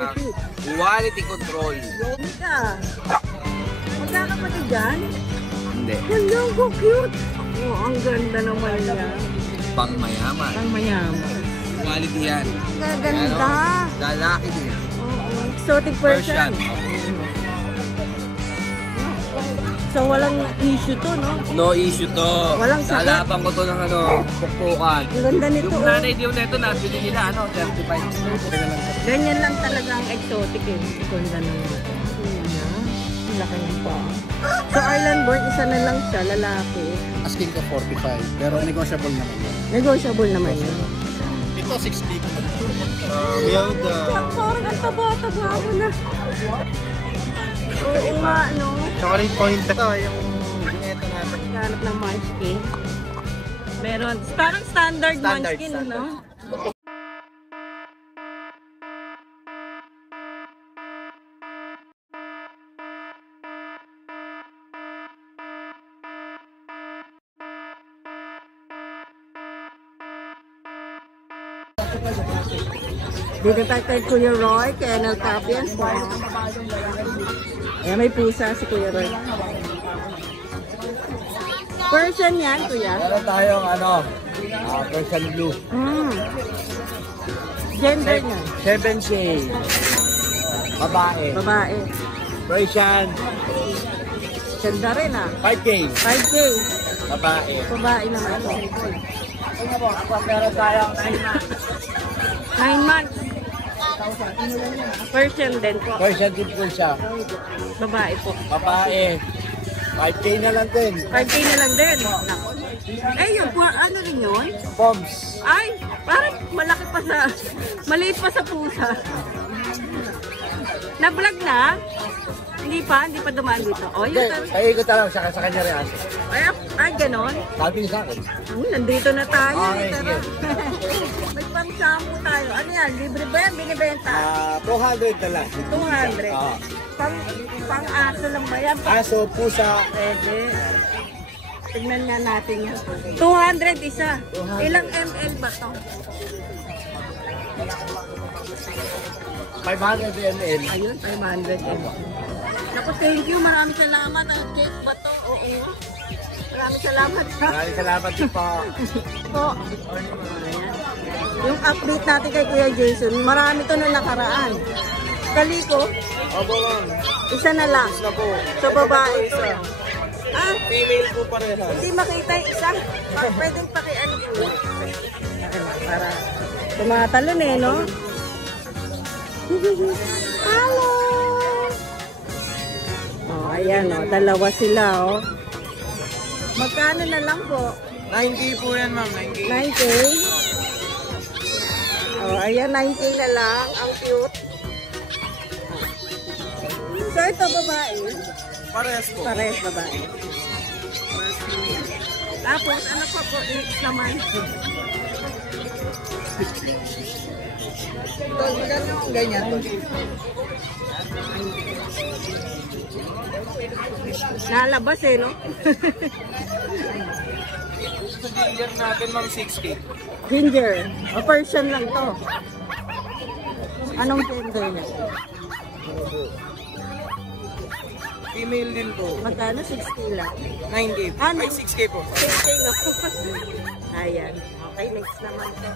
Quality control. Yogi ka. Magkakapatid dyan? Hindi. Hello, ko cute. Oh, ang ganda naman yan. Pang mayaman. Ang mayaman. Quality yan. Gaganda. Lalaki din. Exotic Persian. So walang issue to, no? No issue to. Walang sakit. Lalapan ko to ng pukpukan. Ang ganda nito. Yung nanay diyo nito, nabili nila, 35. Ganyan lang talaga ang exotic eh. Ang ganda naman. Ang laki ng pa. So Island Born, isa na lang siya, lalaki. Asking ko 45, pero negotiable naman yun. Negotiable naman yun. Ito 60. Parang ang taba-taba mo na. Oo nga, no? Chocolate point ito, yung ito natin. Hanap ng munchkin. Meron. Parang standard munchkin, no? Dito tayo kay Kuya Roy, Kennel Tapian. Ayan, may pusa si Kuya Roy. Persian yan, Kuya? Meron tayong Persian Blue. Gender niya? 7K. Babae. Babae. Persian. Ganda rin 5K. 5K. Babae. Babae naman ito. Meron tayong 9 months. 9 months. Persian din po. Persian din po siya. Babae po. Babae. 5K na lang din. 5K na lang din. Eh, yung po, ano rin yun? Poms. Ay, parang malaki pa sa, maliit pa sa pusa. Na-vlog na? Hindi pa dumaan dito. O, yun. Kaya ko talagang sa kanya rin. Ay, ganon? Sabi sa akin. Nandito na tayo. Okay, sige. May pang-shampoo tayo. Ano yan? Libre ba yan? Binibenta? 200 na lang. 200. Pang-aso lang ba yan? Aso, pusa. Pwede. Tignan nga natin yan. 200 isa. Ilang ml ba ito? 500 ml. Ayun, 500 ml. Naku, thank you. Maraming salamat. Cake ba ito? Oo. Maraming salamat. Maraming salamat din po. Po. Ayan. Yung update natin kay Kuya Jason, marami to na nakaraan. Kaliko? Opo, ma'am. Isa na lang. Isa po. Sa babae ito. Female po parehas. Hindi makita yung isa. Pwedeng pakiano po. Para tumatalon eh, no? Hello! Oh, ayan, oh. Dalawa sila, oh. Magkano na lang po? 9K po yan, ma'am. 9K. 9K? Oh, ayan, 9K na lang. Ang cute. So, ito babae? Parehas po. Parehas babae. Tapos, ano pa po? Next naman. Magkano yung ganyan to? Nalabas eh, no? Sa ginger natin, ma'am, 6K. Ginger. O Persian lang to. Anong gender niya? Female din po. Magkano? 6K lang. 9K. Ah, Ay, 6K po. 6K lang. Ayan. Okay, next naman to.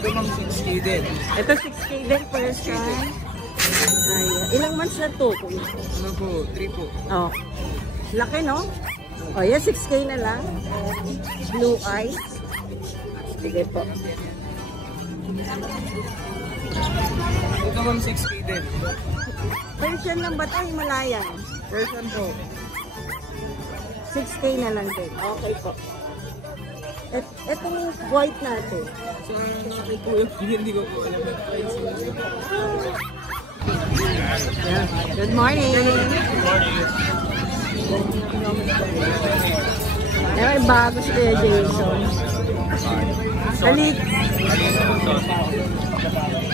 Ito, ma'am, 6K din. Ito 6K din, Persian. Ayan. Ilang months na to? Ano po? 3 po. Oh. Laki, no? O, yan, 6K na lang. Blue eyes. Sige po. Ito, ma'am, 6K din. Persian lang ba ito? Himalayan? Persian po. 6K na lang din. Okay po. Etong white natin. So, ako po yung hindi ko po alam yung price. Yeah. Good morning. Good morning. May bago si Kuya Jason. Dali.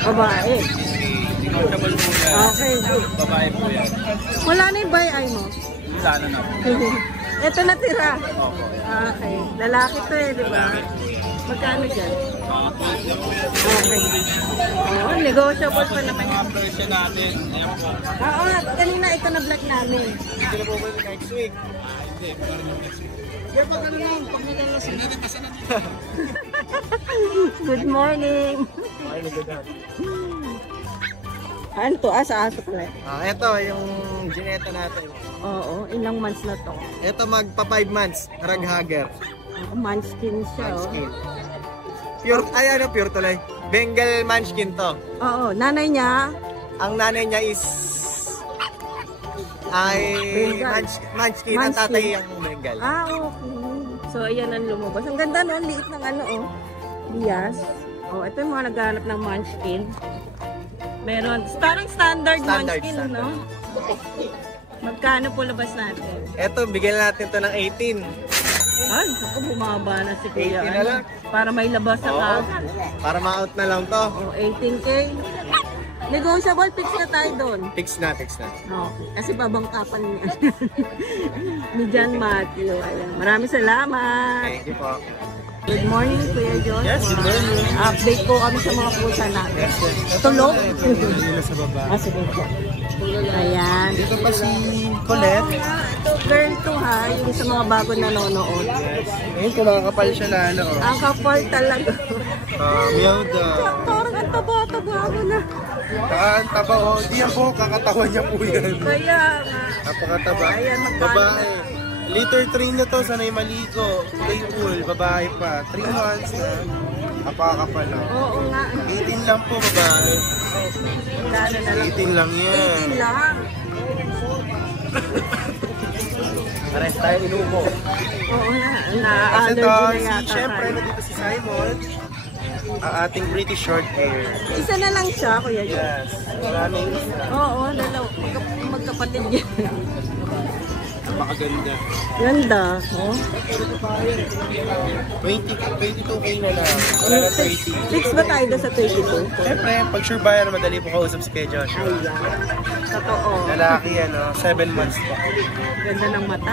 Babae. Negotiable po yan. Okay. Babae po yan. Wala na yung buy-eye mo? Wala na po. Ito natira. Okay. Lalaki to eh, di ba? Magkano dyan? Okay. Oh, negotiable pa naman yan. Version natin. Ayan po. Oo, kanina ito na vlog namin. Hindi na po ba next week? Hindi. Kaya pag ano lang, pag nagalasin natin, pasa na dito. Good morning. Ano to? Sa aso pala. Ito yung gineta natin. Oo, ilang months na to? Ito magpa 5 months, raghager. Munchkin siya, Munchkin. Pure, ay ano pure tuloy? Bengal Munchkin to. Oo, nanay niya? Ang nanay niya is ay Bengal. Munchkin. Ang tatay yung Bengal. Okay. So, ayan ang lumabas. Ang ganda no, liit ng ano, oh. Bias. Oh, ito yung mga naghanap ng Munchkin. Meron, parang standard Munchkin, standard. no? Magkano po labas natin? Ito, bigyan natin to ng 18. Ay, ako bumaba na si Kuya. 18 na lang. Para may labas sa Oo. kagad. Para ma-out na lang to. Oh, 18K. Negotiable, fix na tayo doon. Fix na. Okay, kasi babangkapan niya. Ni John Matthew. Ayan. Maraming salamat. Thank you po. Good morning, Kuya John. Yes, good morning. Update po kami sa mga pusa natin. Yes. Tulog? Ito sa baba. Sige po. Ayan. Dito pa si Colette. Oo nga, ito girl to ha, yung sa mga bago nanonood. Ngayon, kumakapal siya na ano. Ang kapal talaga. Meow da. Parang ang taba-taba mo na. Kaan, taba o. Di yan po, kakatawan niya po yan. Kaya nga. Napakataba. Ayan, magkano Babae. Liter 3 na to, sanay maligo. Play pool, babae pa. 3 months na. Napakakapal na. Oo nga. 18 lang po, babae. Magkano na lang. 18 lang yan. 18 lang. Pares tayo inubo. Oo nga. Kasi Na-allergy to, na yata. syempre, nandito si Simon. Ang ating British short hair. Isa na lang siya, Kuya John. Yes. Maraming isa. Oo, dalaw. Magkapatid yan. Napakaganda. Ganda. Oh. 22K na lang. Wala na 30. Fix ba tayo doon sa 22? Siyempre, pag sure buyer, madali po kausap si Kuya Joshua. Ayan. Totoo. Lalaki, 7 months pa. Ganda ng mata.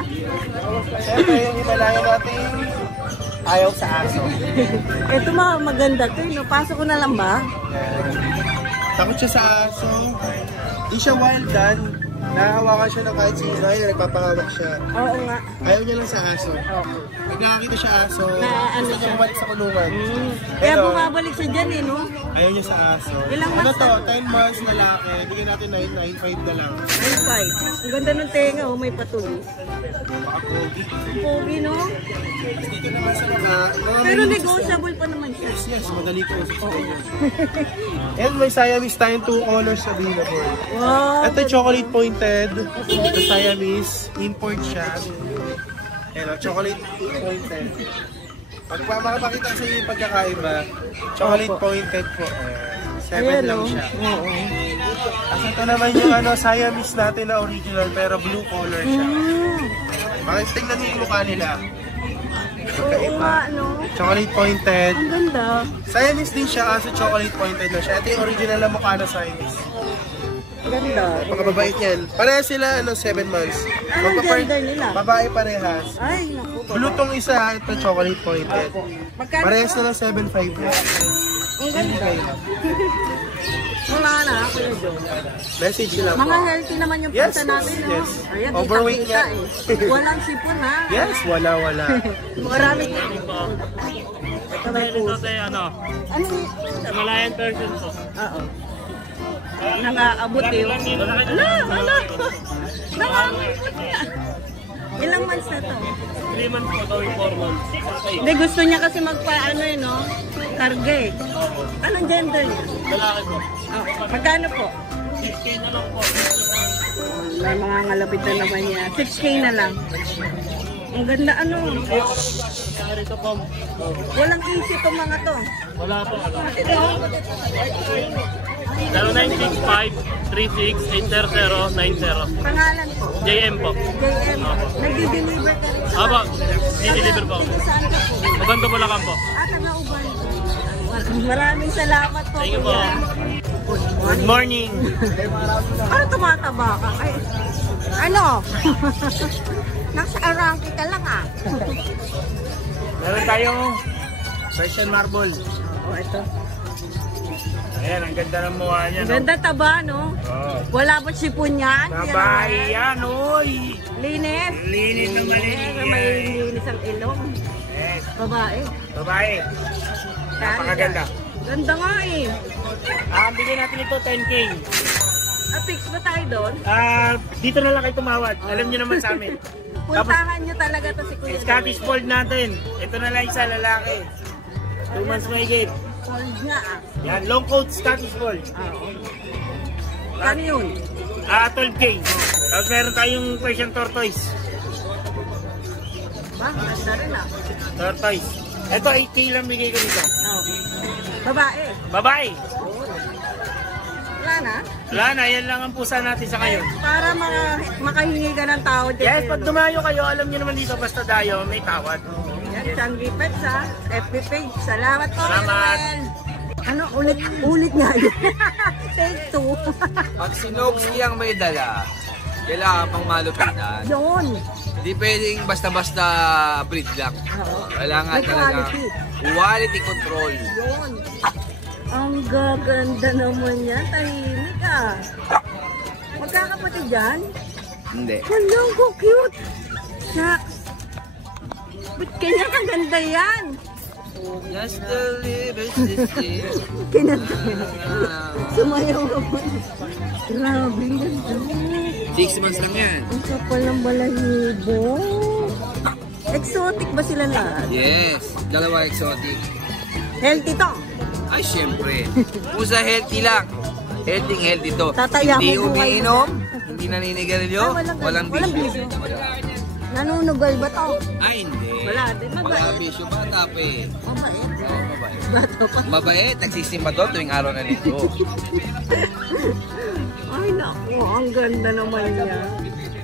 Siyempre, yung Himalaya natin, ayaw sa aso. Ito mga maganda to. No? Pasok ko na lang ba? Takot siya sa aso. Di siya wild dan. Nahawakan siya ng kahit sino, ay nagpapahawak siya. Oo nga. Ayaw niya lang sa aso. Okay. Pag nakakita siya aso, Na ano gusto siya? niya bumalik sa kulungan. Kaya Pero, bumabalik siya dyan eh, no? ayaw niya sa aso. Ilang Ano months to? na? 10 months lalaki. Bigyan natin 9.95 na lang. 9.5. Ang ganda ng tenga, oh, may patulis. Makapogi. Ang pogi, no? Dito naman sa mga Pero mini- negotiable pa naman siya. Yes, madali ko usap sa inyo. And may Siamese tayong 2 colors available. Wow! Ito chocolate pointed. Ito Siamese. Import siya. Ayan, chocolate pointed. Pag makapakita sa inyo yung pagkakaiba, chocolate pointed po. 7 lang oh. siya. Oo. Kasi ito naman yung Siamese natin na original pero blue color siya. Bakit tingnan niyo yung mukha nila? Oo Magkaiba. nga, no? Chocolate pointed. Ang ganda. Siamese din siya kaso chocolate pointed na siya. Ito yung original na mukha na Siamese. Ganda. Pagkababait yan. Parehas sila 7 months. Anong Magpapar- gender nila? Babae parehas. Ay, naku. Blue tong isa, ito chocolate pointed. Magkano? Parehas na lang 7.5 na. Ang ganda. Wala na, Kuya John. Message lang Mga po. healthy naman yung Yes, pizza namin, no? yes. Ayan, Overweight kita-kita nga. eh. Walang sipon, ha? Yes, wala. Marami. Ito may puso. Ano? Ano yun? Himalayan version to. Oo. Nakaabot eh. Wala. Nakaabot niya. Ilang months na to? 3 months po gawing 4 months. Okay. Hindi, gusto niya kasi magpa-ano eh, no? Karga eh. Anong gender niya? Lalaki po. Oh, magkano po? 6K na lang po. May mga ngalapit na naman niya. 6K na lang. Ang ganda ano. Kaya rito po. Walang easy itong mga to. Wala po. Ito. 0965-36-800-90. Pangalan po. JM po. JM. Nagdi-deliver ka rin. Aba, di-deliver po ako. Saan ka po? Maganda po lang po. Taga-Uban. Maraming salamat po. Thank you po. Kuya. Good morning. Ano tumataba ka? Ay, ano? Nasa arangki ka lang ah. Meron tayong Persian marble. Oh, ito. Ayan, ang ganda ng mukha niya. Ang ganda taba, no? Oh. Wala ba sipon yan? Babae yan, oy. Linis. Linis naman Linis. May linis ang ilong. Yes. Babae. Babae. Napakaganda. Ganda nga eh. Bigyan natin ito 10K. Fix ba tayo doon? Dito na lang kayo tumawad. Alam niyo naman sa amin. Puntahan nyo talaga to si Kuya. Scottish Fold natin. Ito na lang isa, lalaki. 2 months may gate. Fold nga ah. Yan, long coat Scottish Fold. Kano yun? 12K. Tapos meron tayong Persian Tortoise. Ba, ganda rin ah. Tortoise. Ito 8K lang bigay ko nito. Babae. Babae. Wala na? Wala na, yan lang ang pusa natin sa ngayon. Para makahingi ka ng tao dyan. Yes, pag dumayo kayo, alam niyo naman dito, basta dayo, may tawad. Yan, Changi Pets ha. FB page. Salamat po. Salamat. Manuel. Ano, ulit nga yun. Take 2. Pag si Noxy ang may dala, kailangan pang malupitan. Yun. Hindi pwedeng basta-basta breed lang. Kailangan May talaga quality control. Yun. Ang gaganda naman yan. Tahimik ah. Magkakapatid yan? Hindi. Walang ko cute. Shucks. Ba't kanya kaganda yan? Just a little bit. Kinanta. Sumayaw ka pa. Grabe, ang ganda. 6 months lang yan. Ang kapal ng balahibo. Exotic ba sila lahat? Yes. Dalawa exotic. Healthy to. Ay, syempre. Kung sa healthy lang. Healthy to. Tataya Hindi mo buhay umiinom. Hindi naninigarilyo. Walang bisyo. Nanunugal ba to? Ay, hindi. Wala din. Wala bisyo. Bata pa eh. Mabait. Mabait. Bata pa. Mabait. Nagsisimba doon tuwing araw na nito. Ay, naku. Ang ganda naman niya.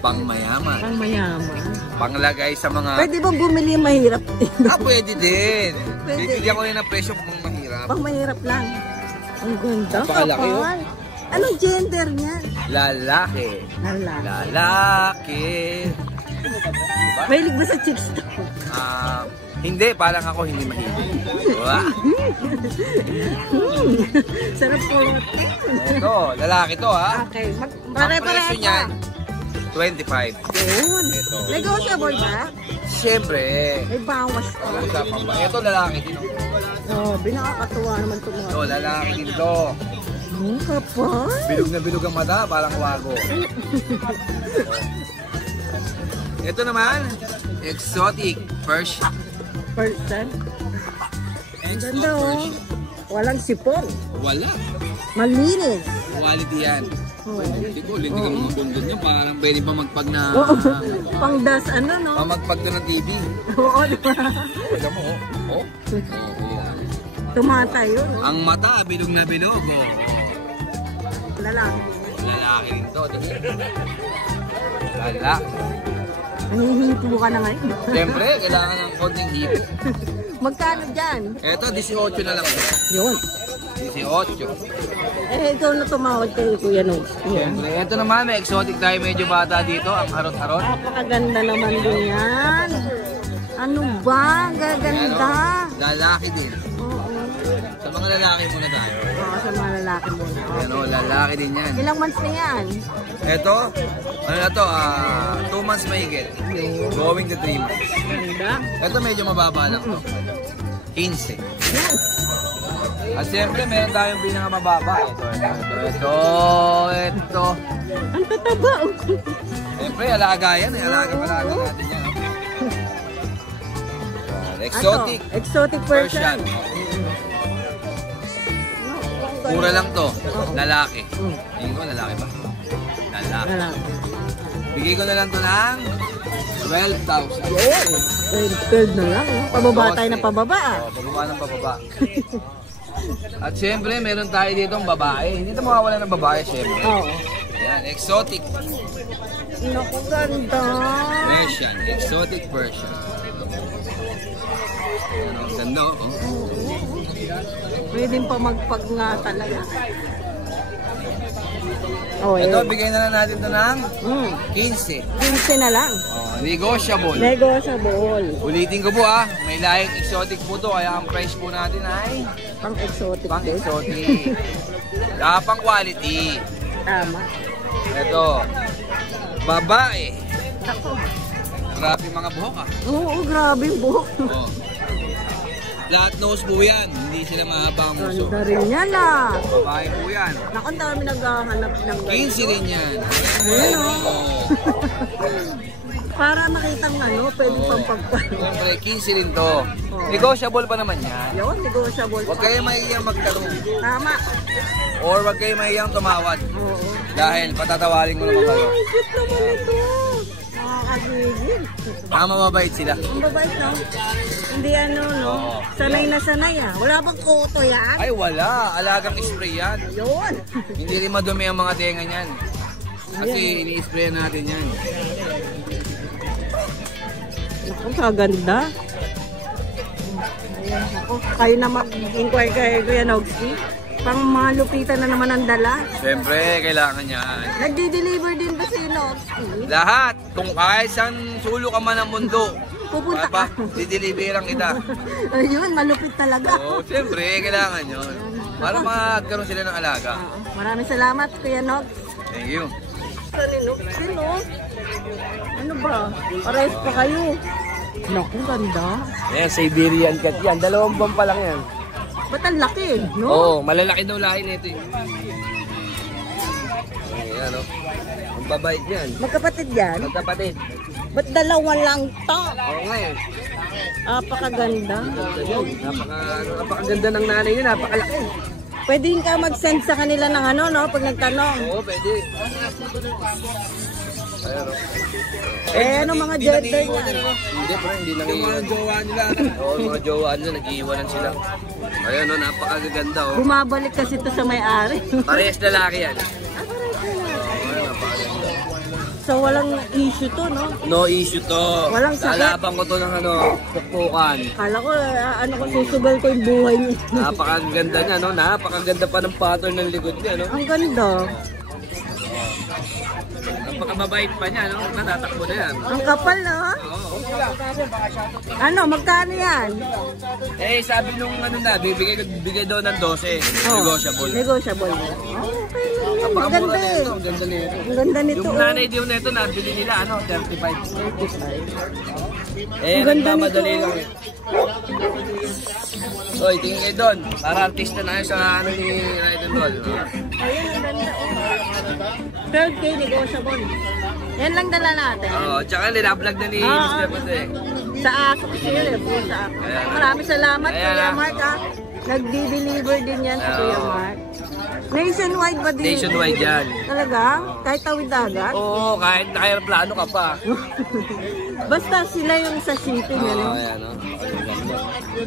Pang mayaman. Ang mayaman. Panglagay sa mga... Pwede bang bumili yung mahirap? Pwede din. Pwede. Bibigyan ko rin ng presyo kung mahirap. Pang mahirap lang. Ang ganda. Napakalaki, oh. Kapal. Anong gender niya? Lalaki. Lalaki. Lalaki. Diba? Mahilig ba sa chicks to? Hindi, parang ako hindi mahilig. Diba? Sarap po. Ito, lalaki to ha. Okay. Ang Pare-pare presyo niyan, 25. Yun. Ito. Negotiable ba? Siyempre. May bawas pa. Usapan pa. Ito, lalaki din. Oh, binakakatuwa naman ito mga. Ito, lalaki din to. Ang kapal. Bilog na bilog ang mata, parang wago. Ito naman, exotic Persian. Person. Ang ganda oh. Walang sipon. Wala. Malinis. Quality yan. Oh. Hindi ko, hindi ka mga bundon niya. Parang pwede pa magpag na... Oo. Pangdas ano no? Pamagpag na ng TV. Oo, diba? Alam mo, oh. Tumatayo. No? Ang mata, bilog na bilog. Oh. Lalaki. Lalaki rin to. Lalaki. Nangihinto ka na ngayon. Siyempre, kailangan ng konting hipo. Magkano dyan? Eto, 18 na lang. Yun. 18. Eh, ikaw na tumawad kay Kuya Nung. Siyempre, eto naman, may exotic tayo medyo bata dito. Ang harot-harot. Napakaganda naman din yan. Ano ba? Gaganda. Lalaki din. Oo. Sa mga lalaki muna tayo. Oo, sa mga lalaki muna. Ano, lalaki din yan. Ilang months na yan? Eto, ano na to, 2 months mahigit. Going to 3 months. Ganda. Eto medyo mababa lang to. 15. Yan. At siyempre, meron tayong pinakamababa. Ito. Ang tataba. Siyempre, alaga yan eh. Alaga natin yan. Exotic. Ato, exotic Persian. Mura lang to. Lalaki. Tingin ko, lalaki ba? Lalaki. Bigay ko na lang to ng 12,000. Yun. 12 na lang. Pababa tayo na pababa. Oo, pababa ng pababa. At syempre, meron tayo dito ang babae. Hindi na mawawala ng babae, syempre. Oo. Yan, exotic. Naku, ganda. Persian, exotic Persian. Yan, ang ganda, oh. Pwede pa magpag nga talaga. Oh, Ito, bigay na lang natin ito ng 15. 15 na lang. Oh, negotiable. Negotiable. Ulitin ko po may lahing exotic po to, kaya ang price po natin ay Pang exotic. pang exotic. Saka pang quality. Tama. Ito, babae. Ako. Grabe mga buhok Oo, grabe yung buhok. Oh. Lahat nose po yan, hindi sila mahaba ang muso. Ganda rin yan Babae po yan. Naku, ang dami naghahanap ng 15 rin yan. Ayun Oh. Para makitang pwede pang pagpapal. Siyempre, 15 rin to. Negotiable pa naman yan. Yun, negotiable. Huwag kayo mahihiyang magtanong. Tama. Or huwag kayo mahihiyang tumawad. Oo. Dahil patatawarin ko naman kayo. Ay, cute naman ito. Nakakagigil. Mabait sila. Ang babait, no? Hindi no? Oo. Sanay na sanay, Wala bang koto yan? Ay wala, alagang spray yan. Yun. Hindi rin madumi ang mga tenga niyan. Kasi ini-spray natin yan. Naku, kaganda. Ayan, ako. Kayo na mag-inquire kay Kuya Nogski. Pang malupitan na naman ang dala. Siyempre, kailangan yan. Nagdi-deliver din ba si Nogski? Lahat, kung kahit saan sulok ka man ng mundo, Pupunta ka. dideliveran kita. Ayun, malupit talaga. Oo, siyempre, kailangan yun. Para magkaroon sila ng alaga. Maraming salamat, Kuya Nog. Thank you. Sino? Ano ba? Parehas pa kayo. Naku, ganda. Ayan, Siberian cat yan. 2 buwan pa lang yan. Ba't ang laki, no? Oo, malalaki daw lahi nito eh. Ayan, o. Ang babait yan. Magkapatid yan? Magkapatid. Ba't 2 lang to? Oo nga eh. Napakaganda. Napakaganda ng nanay niya, napakalaki. Pwede ka mag-send sa kanila ng pag nagtanong. Oo, pwede. Ayan o. Ano mga gender niya? Hindi bro, hindi lang yung mga jowa nila. Oo, mga jowa nila, nag-iiwanan sila. Ayan o, napakaganda o. Bumabalik kasi ito sa may-ari. Parehas lalaki yan. So walang issue to, no? No issue to. Walang sakit. Lalaban ko to ng tukpukan. Kala ko, susugal ko yung buhay niya. Napakaganda niya, no? Napakaganda pa ng pattern ng likod niya, no? Ang ganda. Napakababait pa niya, no? Natatakbo na yan. Ang kapal, no? Ano, magkano yan? Eh, sabi nung bigay daw ng 12. Negotiable. Negotiable. Okay, ang ganda eh. Ang ganda nito. Ang ganda nito. Yung nanay din nito, nabili nila, 35. 35. Eh, ang ganda nito. nagmamadali lang eh. Oy, tingin kayo doon. Para artista na sa ni Ride and Roll. Ayun, ang ganda. 12K negotiable. Yan lang dala natin. Oo, tsaka nila-vlog na ni Mr. Pate. Sa aso kasi yun eh. Maraming salamat, Kuya Mark, Nagdi-deliver din yan sa Kuya Mark. Nationwide ba din? Nationwide yan. Talaga? Kahit tawid dagat? Oo, kahit naka-aeroplano ka pa. Basta sila yung sa shipping, Oo, ayan o.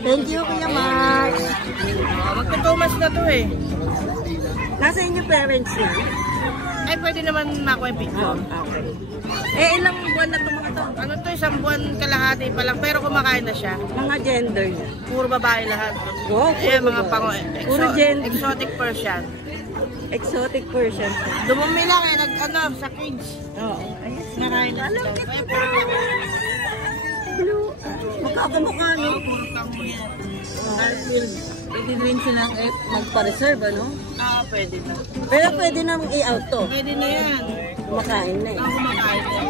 Thank you, Kuya Mark. Magtutumas na to eh. Nasa inyo parents niya? Ay, pwede naman makuha yung picture. Okay. Eh, ilang buwan na itong mga to? Ano to, 1 buwan kalahati pa lang, pero kumakain na siya. Mga gender niya. Puro babae lahat. Wow, Eh, mga pang Puro gender. exotic Persian. Exotic Persian. Dumumi lang eh, sa cage. Oo. Ayun. Nakain na sila. Ay, Blue. Magkakamukha, no? Pwede rin silang magpa-reserve, ano? pwede na. Pero pwede namang i-out to. Pwede na yan. Kumakain na eh. Kumakain na.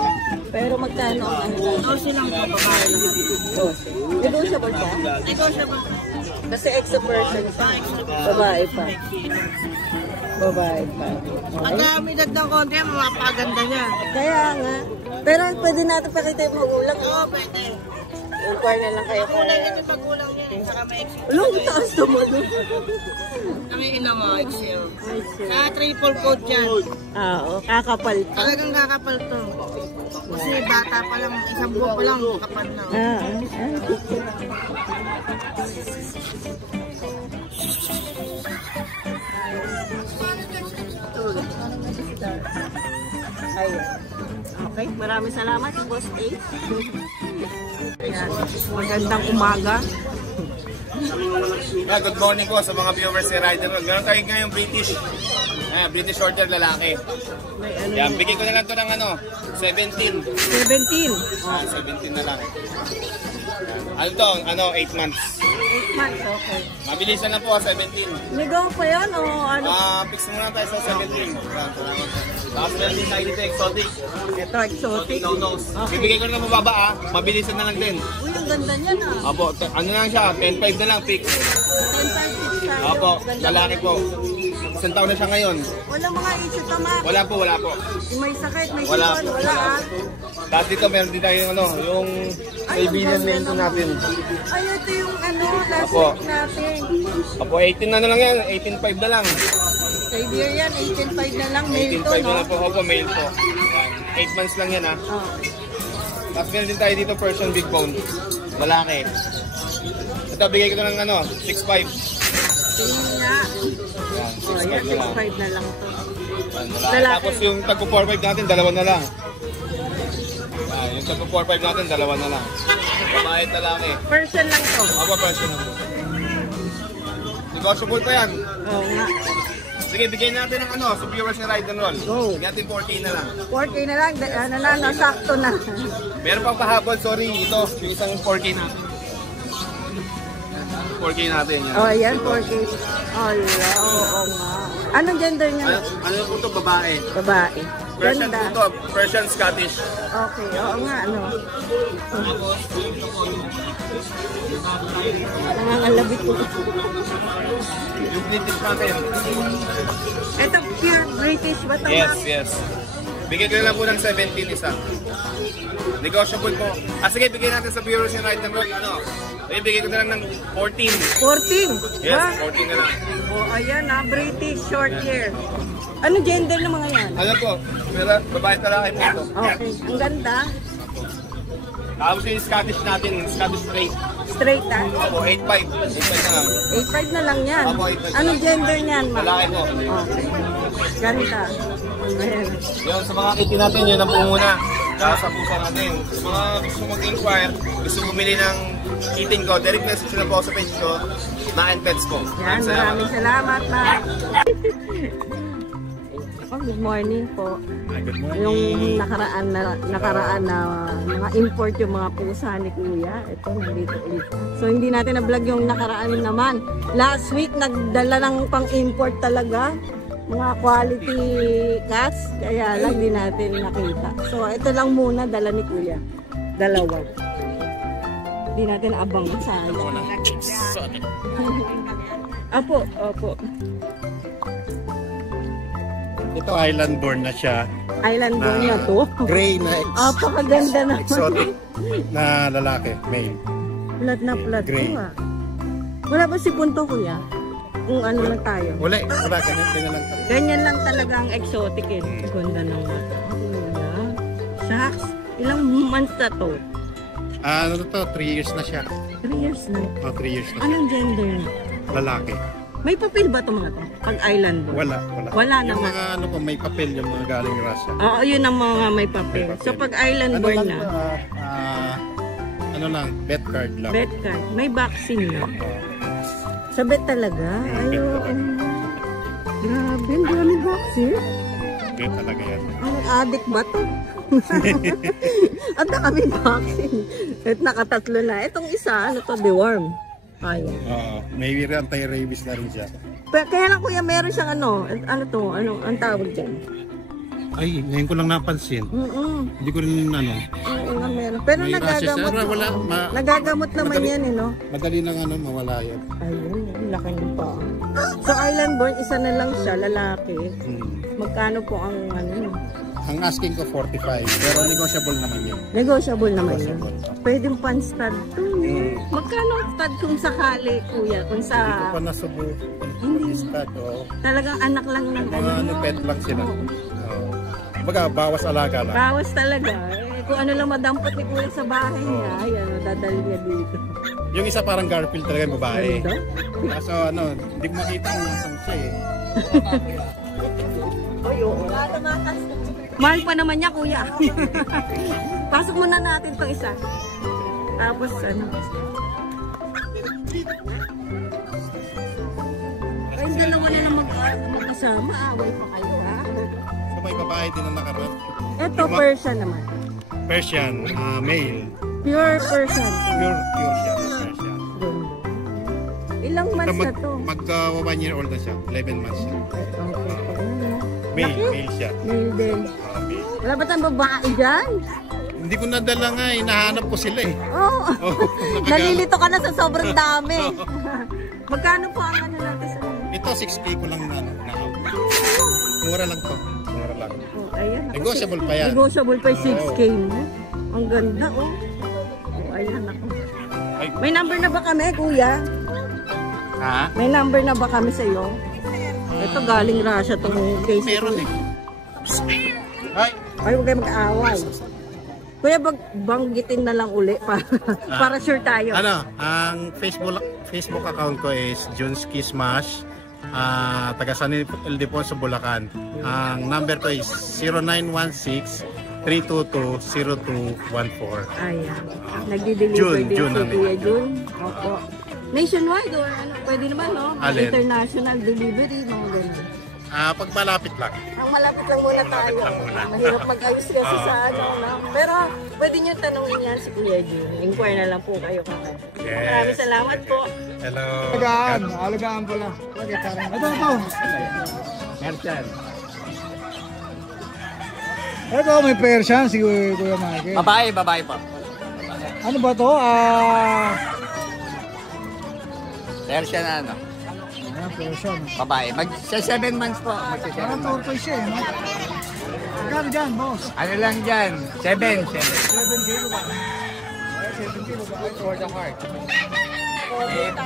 Pero magkano ang ano? 12 lang po, babae lang. 12. Negotiable pa? Negotiable. Kasi extra person siya. Babae pa. Babae pa. Pagka may dagdag konti, mapaganda niya. Kaya nga. Pero pwede natin pakita yung magulang. Oo, pwede. Inquire na lang kayo. Magulang yan yung magulang niya. Saka may excel. Alam, taas naman. Kami ina mo, excel. Saka triple coat yan. Oo, kakapal pa. Talagang kakapal to. Kasi bata pa lang, 1 buwan pa lang, kapal na. Ayun. Okay, maraming salamat, Boss Ace. Ayan, magandang umaga. Yeah, good morning po sa mga viewers ni Rider Roll. Meron tayo ngayong British. British Shorthair lalaki. Yan, bigay ko na lang to ng 17. 17. 17 na lang. Ano to? 8 months. 8 months, okay. Mabilisan na po, 17. Ligaw pa yan o ano? Fix muna tayo sa 17. Tapos meron din tayo dito exotic. Ito, exotic. No nose. Bibigay ko na ng mababa Mabilisan na lang din. Uy, ang ganda niyan Apo, ano lang siya, 10.5 na lang, fix. 10.5 tayo. Apo, lalaki po. Isang taon na siya ngayon. Wala mga issue tama. Wala po. May sakit, may Wala. sipon, wala Tapos dito meron din tayo yung Siberian main ko natin. Ay, ito yung last Apo. week natin. Apo, 18 na lang yan, 18.5 na lang. Siberian, 18.5 na lang, male to, 18.5 no? na lang po, opo, male po. Yan. 8 months lang yan Oh. Tapos meron din tayo dito Persian Big Bone. Malaki. Ito, bigay ko na ng 6.5. Tingin nga. Yan, Oh, 6.5 yan, na lang. 6.5 na lang to. Yan, malaki. Lalaki. Tapos yung tagpo 4.5 natin, dalawa na lang. Yan, yung tagpo 4.5 natin, dalawa na lang. Babae at lalaki. Persian lang to. Opo, Persian na po. Negotiable pa yan. Oo nga. Sige, bigyan natin ng sa viewers ni Ride and Roll. Go. Bigyan natin 14 na lang. 4K na lang, nasakto na. Meron pang pahabol, sorry. Ito, yung isang 4K natin. 4K natin yan. Oh, ayan, 4K. Ala, oo nga. Anong gender niya? Ano po ito, babae? Babae. Persian po Ganda. ito, Persian Scottish. Okay, oo nga, ano. Nangangalabit ko. Yung British natin. Ito, pure British ba ito? Yes. Bigyan ko na lang po ng 17 isa. Negotiable po. Sige, bigyan natin sa viewers ni Ride and Roll. Bigyan ko na lang ng 14. 14? Yes, Ba? 14 na lang. Oh, ayan British short hair. Ano gender ng mga yan? Ano po? Babae talaki po ito. Okay, ang ganda. Tapos yung Scottish natin, Scottish straight. Straight Opo, 8.5. 8.5 na lang. 8.5 na lang yan. Opo, 8.5. Anong gender niyan, ma? Lalaki po. Okay. Ganda. Ayan. Yun, sa mga kiti natin, yun ang po muna. Dahil sa pusa natin. Sa mga gusto mag-inquire, gusto bumili ng kitin ko, direct message na po sa page ko, na Pets ko. Yan, maraming salamat, ma. Good morning po. Good morning. Yung nakaraan na mga import yung mga pusa ni Kuya. Ito, nandito ulit. So, hindi natin na-vlog yung nakaraan naman. Last week, nagdala ng pang-import talaga. Mga quality cats. Kaya lang di natin nakita. So, ito lang muna dala ni Kuya. Dalawa. Hindi natin abang sa Apo. Ito island born na siya. Island born na to. Gray na Apakaganda na. exotic na lalaki, male. Plat na plat Gray. ko Wala ba si Punto, Kuya? Kung ano lang tayo. Wala, ganyan lang. Ganyan lang talaga ang exotic eh. Ganda ng mata. Kuya. Shucks. Ilang months na to? Ano to? 3 years na siya. 3 years na. 3 years na siya. Anong gender niya? Lalaki. May papel ba itong mga to? Pag island born? Wala. Wala Yung naman. mga may papel, yung mga galing Russia. Oo, yun ang mga may papel. So pag island born lang na, to, ano lang, bet card lang. bet card. May vaccine na. Sa bet talaga? Ayo. Grabe, ang dami vaccine. Bet talaga yan. Ang addict ba to? Ang dami vaccine. At nakatatlo na. Itong isa, ano to, deworm. Ayan. May anti-rabies na rin siya. Kaya lang Kuya, meron siyang ano to, ang tawag dyan? Ay, ngayon ko lang napansin. Hindi ko rin Oo nga meron. Pero may nagagamot. rashes. Wala, nagagamot naman madali- yan, no? madali lang mawala yan. Ayun, ang laki ng paa. So island born, isa na lang siya, lalaki. Magkano po ang Ang asking ko 45, pero negotiable naman yun. Negotiable naman yun. Pwedeng pan-stud to. Magkano ang stud kung sakali, Kuya? Kung Hindi sa ko pa nasubo. Hindi. Start, oh. talagang anak lang ng Mga pet lang sila. Baga, bawas alaga lang. Bawas talaga. Kung ano lang madampot ni Kuya sa bahay niya, ayan, dadali niya dito. Yung isa parang Garfield talaga yung babae. Ganda. Kaso hindi ko makita kung nasaan siya eh. Mahal pa naman niya, Kuya. Pasok muna natin itong isa. Tapos Magkasama, away pa kayo ha. So may babae din na nakaroon. Ito, Persian naman. Persian, male. Pure Persian. Pure siya, Persian. Ilang months na to? Magka 1 year old na siya, 11 months siya. Laki? Male siya. Male din. Male. Wala ba tayong babae dyan? Hindi ko nadala nga, hinahanap ko sila eh. Oo. Nalilito ka na sa sobrang dami. Magkano po ang ano natin sa Ito 6K ko lang na. Mura lang to. Mura lang. Oh, ayan. Ako, Negotiable pa yan. Negotiable pa yung 6K mo. Ang ganda oh. Oh, ayan ako. Ay. May number na ba kami, kuya? Ha? May number na ba kami sa iyo? Ito galing Russia tong case. Meron eh. Ay. Ay, huwag kayo mag-aaway. Kuya, banggitin na lang uli para sure tayo. Ano, ang Facebook account ko is Junski Smash. Taga San Ildefonso, Bulacan. Ang number ko is 0916-322-0214. Ayan. Nagdi-deliver din June, si Kuya June. Opo. Nationwide or ano, pwede naman no? Alin? International delivery, mga ganun. Pag malapit lang. Ang malapit lang muna tayo. Mahirap mag-ayos kasi sa ano. No? Pero pwede nyo tanongin yan si Kuya June. Inquire na lang po kayo kung Yes. Maraming salamat po. Hello. Alagaan pala. Ito. Merchant. Ito, may Persian si Kuya Michael. Babae pa. Ano ba to? Persian na ano. Persian. Babae. Sa 7 months po. Magsa 7 months. Turtle siya eh. Magkano dyan, boss? Ano lang dyan? 7. 7K ba? 7K ba? For the heart.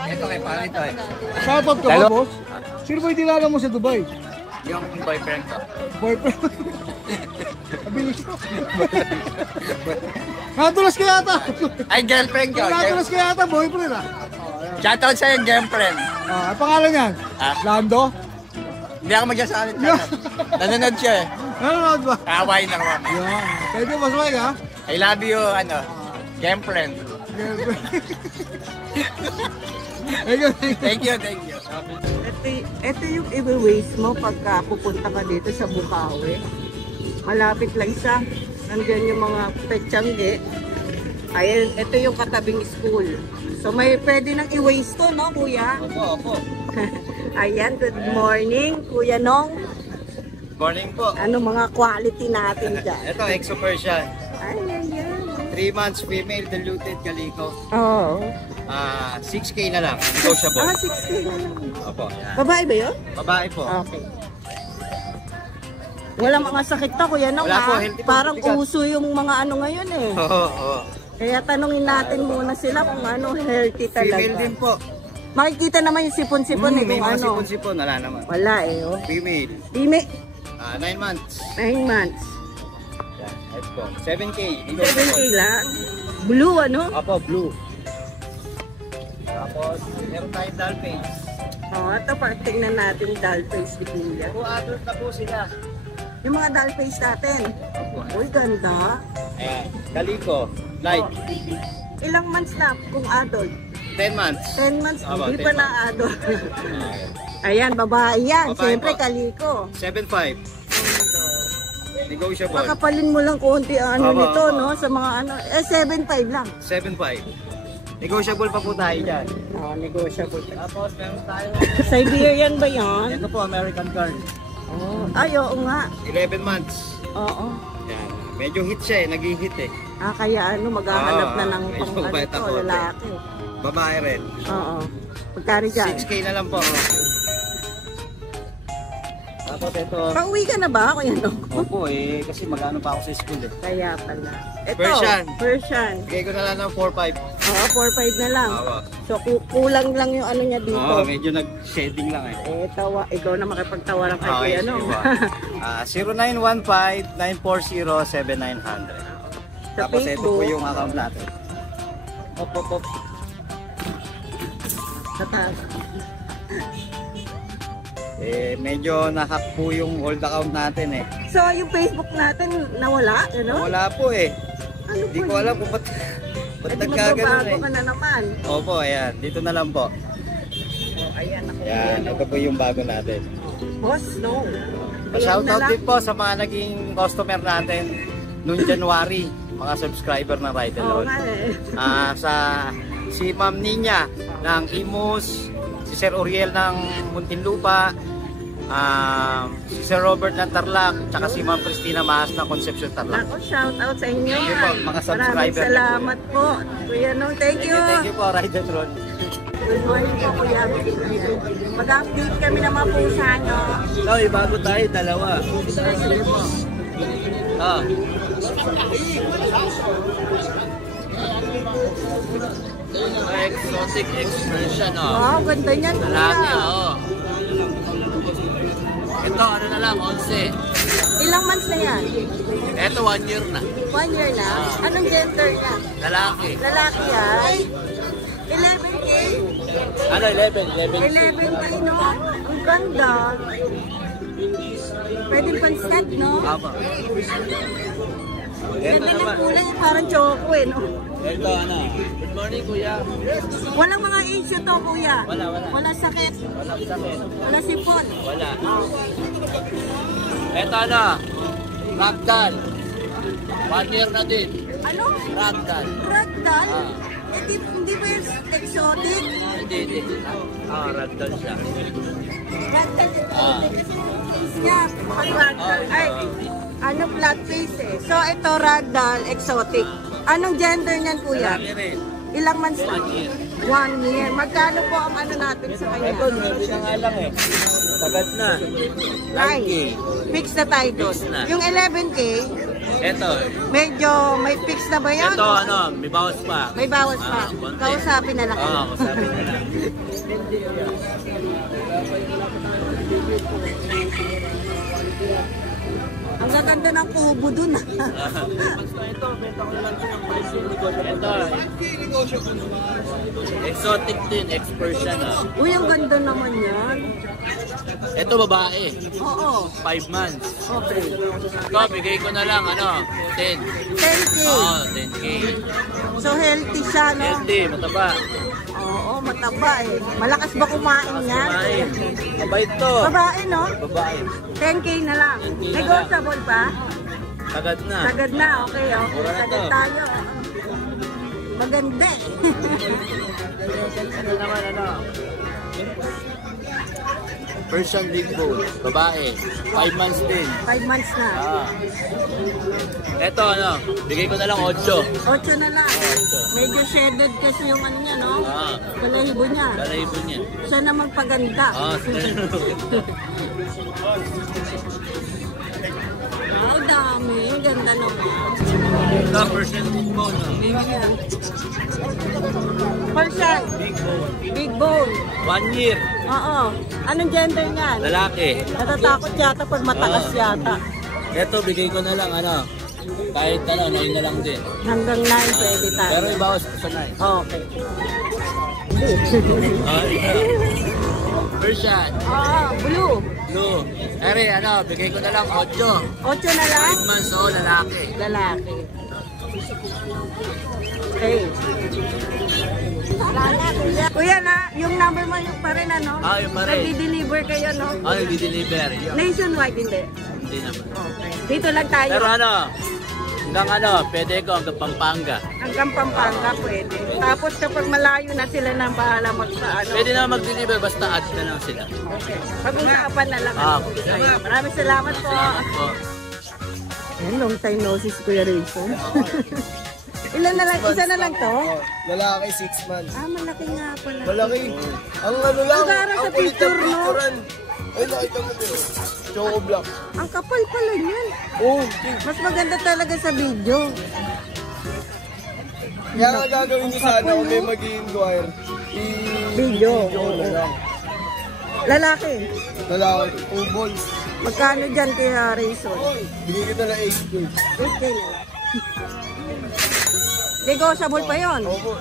Ito kay Panito eh. Shoutout ka ba, Hello? boss? Sino ba itilala mo sa Dubai? Yung boyfriend ko. Boyfriend. Abilis ko. Natulas ka yata. Ay, girlfriend ko. Natulas ka yata, boyfriend ah. Shoutout sa'yo, girlfriend. Ang pangalan yan? Lando? Hindi ako magsasalit. Nanonood siya eh. Nanonood ba? Kaway na naman. Yan. Thank you, Boss Mike ha. I love you, girlfriend. Thank you. Thank you. Ito yung i-waste mo pagka pupunta ka dito sa Bukawi. Malapit lang siya. Nandiyan yung mga petsangge. Ayan, ito yung katabing school. So may pwede nang i-waste to, no, kuya? Opo. Ayan, good morning, Kuya Nong. Morning po. Ano mga quality natin dyan? Ito, Exo Persian. Ayan. 3 months female diluted calico. Oo. 6K na lang. Negotiable. 6K na lang. Opo. Babae ba yun? Babae po. Okay. Walang mga sakit to, Kuya Nong, Wala po, ha? healthy po, Parang bigat. uso yung mga ano ngayon eh. Oo. Kaya tanungin natin muna sila kung ano healthy talaga. Female din po. Makikita naman yung sipon-sipon eh May kung mga ano. sipon-sipon. Wala naman. Wala eh, oh. Female. Female, 9 months. 9 months. Yan. Ito po. 7K. 7K lang. Blue, ano? Opo, blue. Tapos, meron tayong doll face. Oh, ito pa, tingnan natin yung doll face ni Kuya. Po, adult na po sila. Yung mga doll face natin. Uy, ganda. Ayan. Calico. Light. Ilang months na kung adult? 10 months. 10 months, Aba, hindi 10 pa na adult. Ayan, babae yan. Babae Siyempre, po. kaliko. 7.5. Negotiable. Pakapalin mo lang konti ang ano Aba, nito, aba. no? Sa mga ano, 7.5 lang. 7.5. Negotiable pa po tayo dyan. Oh, negotiable. Tapos, meron tayo. Siberian ba yan? Ito po, American Girl. Oh. Ay, oo nga. 11 months. Oo. Yan. Medyo hit siya eh. Nag-hit eh. Kaya ano, maghahanap na ng medyo pang ano bata to, po. lalaki. Babae rin. Oo. Pagkari dyan. 6K na lang po. Tapos ito. Pauwi ka na ba, Kuya Nong? Opo eh. Kasi mag-ano pa ako sa school eh. Kaya pala. Ito, Persian. Persian. Bigay ko na lang ng 4.5. Oo, 4.5 na lang. Awa. So, kulang lang yung ano niya dito. Oo, medyo nag-shedding lang eh. Ikaw na makipagtawaran kay Okay, Kuya Nong. sige ba? 0915-940-7900. Sa Tapos ito po Facebook. yung account natin. Op. Sa taas. Medyo nahack po yung old account natin eh. So, yung Facebook natin nawala, Wala po eh. Ano Hindi ko alam kung ba't Edi nagkaganon magbabago ka eh. na naman. Opo, ayan. Dito na lang po. Ayan ako. Ayan, ito po yung bago natin. Boss, no. Shoutout din po sa mga naging customer natin noong January, mga subscriber ng Ride Oo Alone. nga eh. Si Ma'am Ninya ng Imus, si Sir Uriel ng Muntinlupa, si Sir Robert ng Tarlac, tsaka si Ma'am Christina Maas ng Concepcion Tarlac. Ako, shout out sa inyo. Thank you po, mga subscriber. Maraming salamat po. Kuya Nong, thank you. Thank you po, Ride Alone. Good morning po, Kuya. Mag-update kami ng mga pusa nyo. Ay, bago tayo, dalawa. Sige po. Ah. Exotic expression, oh. Wow, ganda niyan, Lalaki, Kuya. oh. Ito, ano na lang, 11. Ilang months na yan? Ito, 1 year na. 1 year na? Anong gender niya? Lalaki. Lalaki yan? 11K? Ano, 11? 11. 11K, no? Ang ganda. Pwede panstat, no? Tama. Ganda ng kulay, parang choco eh, no? Ito, ano. Good morning, kuya. Walang mga issue to, kuya. Wala. Wala sakit. Walang sakit. Wala sipon. Wala. Ito, ano. Ragdoll. 1 year na din. Ano? Ragdoll. Ragdoll? Hindi ba yung exotic? Hindi. Ragdoll siya. Ragdoll exotic. Kasi yung face niya, pag ragdoll. Ay, ano, flat face eh. So, ito ragdoll exotic. Anong gender niyan, kuya? Lalaki rin. Ilang months na? 1 year. 1 year. Magkano po ang ano natin sa kanya? Ito, 9 na nga lang eh. Sagad na. 9K. Fix na tayo doon. Fix na. Yung 11K, Ito. medyo may fix na ba yan? Ito, ano. May bawas pa. May bawas pa. Konti. Kausapin na lang. Oo, kausapin na lang. Ang gaganda ng kubo dun. Ito. Exotic din. Expersion. Uy, ang ganda naman yan. Ito, babae. Oo. 5 months. Okay. Ito, bigay ko na lang, ano. 10. 10K. Oo, 10K. So healthy siya, no? Healthy, mataba. Oo, mataba eh. Malakas ba kumain yan? Kumain. Mabait to. Babae, no? Babae. 10K na lang. 10K na Negotiable pa? Sagad na. Sagad na, okay. Okay, Wala na sagad to. tayo. Maganda. Ito naman, ano. Persian Big Bone. Babae. 5 months din. 5 months na. Ito, ano. Bigay ko na lang 8. 8 na lang. Medyo shaded kasi yung ano niya, no? Balahibo niya. Balahibo niya. Siya na magpaganda. Wow, dami. Ganda naman. Ito, Persian Big Bone. Persian. Big Bone. Big bone. 1 year. Oo. Anong gender niyan? Lalaki. Natatakot yata pag matakas yata. Ito, bigay ko na lang, ano. Kahit, ano, 9 na lang din. Hanggang 9 pwede tayo. Pero ibawas ko sa 9. Okay. Persian. Blue. Blue. Ere, ano, bigay ko na lang 8. 8 na lang? 8 months, lalaki. Lalaki. Okay. Kuya na, yung number mo yung pa rin, ano? Yung pa rin. Nagdi-deliver kayo, no? Nagdi-deliver. Nationwide, hindi? Hindi naman. Okay. Dito lang tayo. Pero ano, hanggang ano, pwede ko hanggang Pampanga. Hanggang Pampanga, pwede. Tapos kapag malayo na sila na bahala magpaano. Pwede na mag-deliver, basta add na lang sila. Okay. Pag-usapan na lang. Okay. Maraming salamat po. Salamat po. Long time no see, Kuya Rayson. Ilan na lang? Isa na lang to? Lalaki, 6 months. Malaki nga pala. Malaki. Ang ano lang, Ang gara sa ang kulit picture, ng no? picturean. Ay, nakita mo din. Choco Black. Ang kapal pala niyan. Oh, Mas maganda talaga sa video. kaya nga gagawin ko sana kung may mag-i-inquire. Video. na lang. Lalaki. Lalaki, 2 balls. Magkano dyan kaya Rayson? Bigay kita na 8 balls. 8K na lang. Negotiable pa yun. Opo,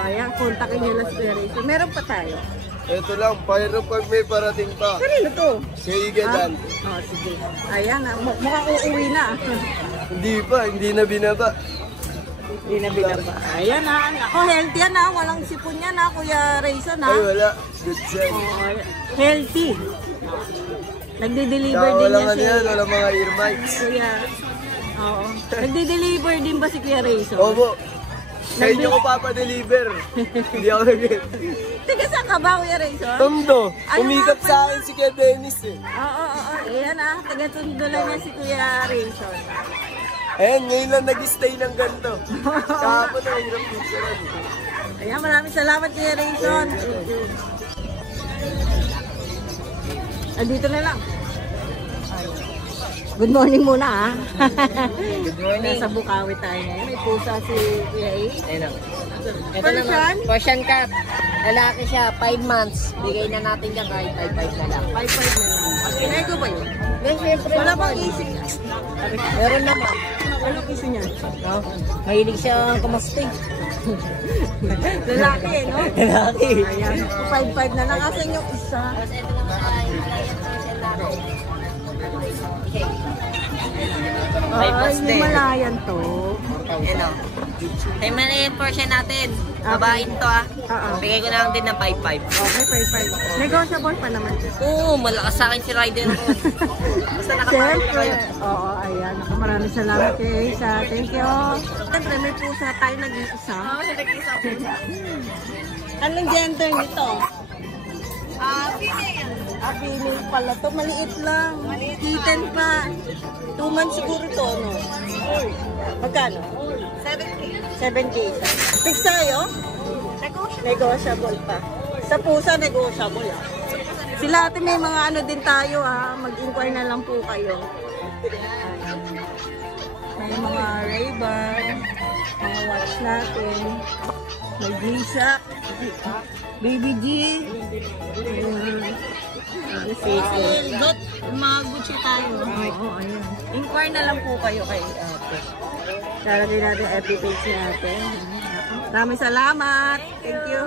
Ayan, kontakin nyo lang si Kuya Rayson. Meron pa tayo. ito lang, pero pag may parating pa. Kanino to? Kay Igadan. Sige. Ayan, mukhang uuwi na. Hindi na binaba. Hindi na binaba. Ayan na. Ako, healthy yan ha. Walang sipon yan ha, Kuya Rayson ha. Ay, wala. Good side. Healthy. Nagde-deliver din Walang niya ano yan, walang mga ear mics. Kuya. Oo. Nagde-deliver din ba si Kuya Rayson? Opo. Sa inyo ko papadeliver. Hindi ako Tiga saan ka ba, Kuya Rayson? Tondo. Ano Umikap nga sa akin si Kuya Dennis eh. Oo. Ayan taga-Tondo lang yan si Kuya Rayson. Ayan, ngayon lang nag-stay ng ganito. Kahapon na, hirap picture. Ayan, maraming salamat Kuya Rayson. Thank you. Dito na lang. Good morning muna ha. Good morning. Nasa Bukawi tayo ngayon. May pusa si Kuya A. Ayun. Ito Persian? naman, Persian cat. Lalaki siya, 5 months. Bigay na natin yan kahit 5-5 na lang. 5-5 na lang. Pinay ko ba yun? Yes, syempre. Wala bang isi? Meron naman. Anong isi niya? No? Mahilig siya kamastig. Lalaki no? Lalaki. Ayan. 5-5 na lang. Asan yung isa? Tapos ito naman ay Himalayan Persian natin. Ay, Himalayan to. Yan o. Himalayan Persian natin. Babain to Bigay ko na lang din ng 5-5. Okay, 5-5. Negotiable pa naman. Oo, malakas sa akin si Ryder ko. Basta nakapagod Siyempre. kayo. Oo, ayan. Maraming salamat kay Isa. Thank you. Siyempre, may pusa tayo nag-iisa. Oo, nag-isa po. Anong gender nito? Female. Female pala to. Maliit lang. Kitten pa. 2 months siguro to, no? Magkano? 7K. 7K isa. Fix tayo? Negotiable pa. Sa pusa, negotiable Sila ate may mga ano din tayo mag-inquire na lang po kayo. May mga Ray-Ban, mga watch natin. May G-Shock, Baby G. Dot, mga Gucci tayo. Oo, ayan. Inquire na lang po kayo kay ate. Lalagay natin FB page natin. Maraming salamat. Thank you.